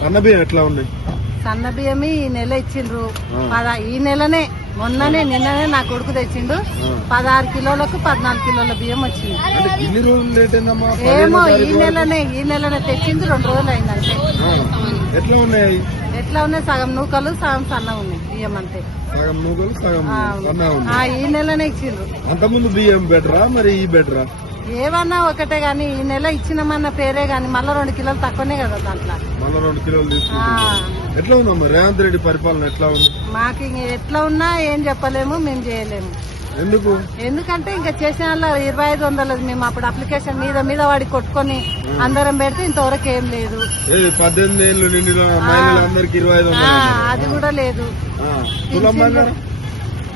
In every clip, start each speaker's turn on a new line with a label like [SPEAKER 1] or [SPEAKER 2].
[SPEAKER 1] సన్న బియ్యం ఎట్లా ఉన్నాయి?
[SPEAKER 2] సన్న బియ్యమి ఈ నెల ఇచ్చిండ్రు. ఈ నెలనే మొన్ననే నిన్ననే నా కొడుకు తెచ్చిండు. పదహారు కిలోలకు పద్నాలుగు కిలోల బియ్యం వచ్చింది. ఏమో ఈ. నెలనే ఈ నెలనే తెచ్చింది రెండు రోజులు అయిందంటే.
[SPEAKER 1] ఎట్లా ఉన్నాయి?
[SPEAKER 2] ఎట్లా ఉన్నాయి? సగం నూకలు సగం సన్న ఉన్నాయి బియ్యం అంతే.
[SPEAKER 1] సగం నూకలు సగం
[SPEAKER 2] ఈ నెలనే ఇచ్చిండ్రు.
[SPEAKER 1] అంతకుముందు బియ్యం బెటరా మరి ఈ బెటరా?
[SPEAKER 2] ఏమన్నా ఒకటే గాని ఈ నెల ఇచ్చినామన్న పేరే గాని మళ్ళా రెండు కిలోలు తక్కువనే కదా దాంట్లో.
[SPEAKER 1] మళ్ళా రెండు కిలోలు
[SPEAKER 2] ఆ,
[SPEAKER 1] తీసుకుంటున్నాం ఎట్లా ఉందమ్మా రేవంత్ రెడ్డి పరిపాలన ఎట్లా ఉంది?
[SPEAKER 2] మాకు ఇంక ఎట్లా ఉన్నా ఏం చెప్పలేము మేము చేయలేము.
[SPEAKER 1] ఎందుకు?
[SPEAKER 2] ఎందుకంటే ఇంకా చేసిన వాళ్ళ ఇరవై ఐదు వందలది మేము అప్పుడు అప్లికేషన్ మీద మీద వాడి కొట్టుకొని అందరం పెడితే ఇంతవరకు ఏం లేదు. అది కూడా లేదు.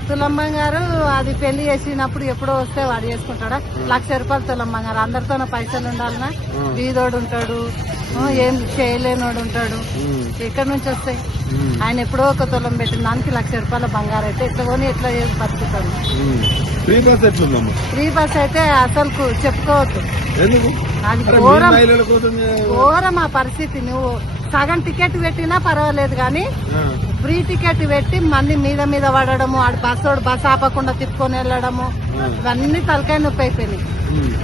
[SPEAKER 1] ఆ. తులం బంగారం
[SPEAKER 2] తులం బంగారు అది పెళ్ళి చేసినప్పుడు ఎప్పుడో వస్తే వాడు చేసుకుంటాడా? లక్ష రూపాయలు తులం బంగారు. అందరితోనే పైసలు ఉండాలన్నా బీదోడు ఉంటాడు. ఏం చేయలేనోడు ఉంటాడు. ఎక్కడి నుంచి వస్తాయి? ఆయన ఎప్పుడో ఒక తులం పెట్టిన దానికి లక్ష రూపాయల బంగారు అయితే ఎట్లా కొని ఎట్లా చేసి బతుకుతాడు.
[SPEAKER 1] ఫ్రీ బస్ ఎట్లుందమ్మా?
[SPEAKER 2] ఫ్రీ బస్ అయితే అసలు చెప్పుకోవద్దు. అది ఘోరం. ఘోరం ఆ పరిస్థితి. నువ్వు సగం టికెట్ పెట్టినా పర్వాలేదు కానీ ఫ్రీ టికెట్ పెట్టి మళ్ళీ మీద మీద పడడము ఆడు బస్సోడు బస్ ఆపకుండా తిప్పుకొని వెళ్ళడము ఇవన్నీ తలకాయ నొప్పి అయిపోయినాయి.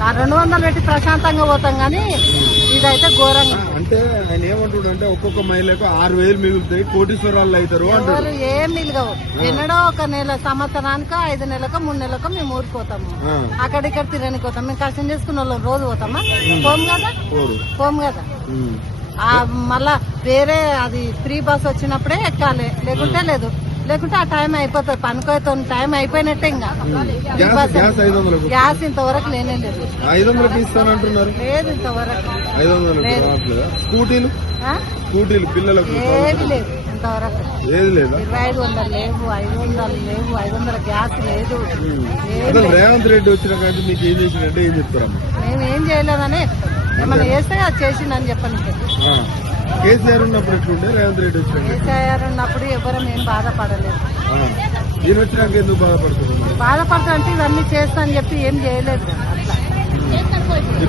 [SPEAKER 2] ఆ రెండు వందలు పెట్టి ప్రశాంతంగా పోతాం కానీ ఇదైతే ఘోరంగా.
[SPEAKER 1] అంటే ఆయన ఏమంటాడు అంటే ఒక్కొక్క మహిళకు ఆరు వేలు మిగులుతాయి కోటీశ్వరాలు అవుతారు అంటాడు
[SPEAKER 2] ఎవరు ఏం మిలగవు ఎన్నడో ఒక నెల సంవత్సరానికో ఐదు నెలలకు మూడు నెలలకు మేము ఊరిపోతాము అక్కడిక్కడ తిరగనికి పోతాం మేము కష్టం చేసుకున్న వాళ్ళం రోజు పోతామా? పోం కదా?
[SPEAKER 1] పోరు.
[SPEAKER 2] పోం కదా? మళ్ళా వేరే అది ఫ్రీ బస్ వచ్చినప్పుడే ఎక్కాలి. లేకుంటే లేదు. లేకుంటే ఆ టైం అయిపోతుంది. పనుకోతో టైం అయిపోయినట్టే ఇంకా.
[SPEAKER 1] గ్యాస్
[SPEAKER 2] ఇంతవరకు లేనే లేదు.
[SPEAKER 1] ఐదు వందలకి ఇస్తానంటున్నారు
[SPEAKER 2] లేదు ఇంతవరకు.
[SPEAKER 1] ఐదు స్కూటీలు? స్కూటీలు పిల్లలకు
[SPEAKER 2] ఏది లేదు ఇంతవరకు.
[SPEAKER 1] ఏది లేదా?
[SPEAKER 2] ఇరవై ఐదు వందలు లేవు ఐదు వందలు లేవు ఐదు వందల గ్యాస్ లేదు.
[SPEAKER 1] రేవంత్ రెడ్డి వచ్చిన కానీ మీకు ఏం చేసినట్టే ఏం చెప్తారమ్మా?
[SPEAKER 2] మేము ఏం చేయలేదని. ఏమన్నా చేస్తే అది చేసిందని చెప్పని
[SPEAKER 1] ఆ. కేసీఆర్ ఉన్నప్పుడు ఎట్లుండే? రేవంత్ రెడ్డి వచ్చినాక
[SPEAKER 2] కేసీఆర్ ఉన్నప్పుడు ఎవరం ఏం బాధపడలేదు.
[SPEAKER 1] ఈయన వచ్చినాక ఎందుకు బాధపడుతున్నారు
[SPEAKER 2] బాధపడతా అంటే ఇవన్నీ చేస్తా అని చెప్పి ఏం చేయలేదు.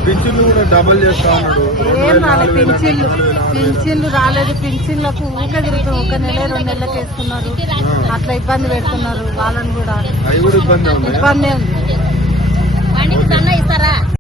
[SPEAKER 1] పింఛన్లు కూడా డబల్ చేస్తా ఉన్నాడు.
[SPEAKER 2] ఏం రాలేదు పింఛన్లు. పింఛన్లు రాలేదు. పింఛన్లకు ఊకే తిరుగుతాం ఒక నెల రెండు నెలలకు వేస్తున్నారు అట్లా ఇబ్బంది పెడుతున్నారు వాళ్ళని కూడా. ఇబ్బంది ఉంది.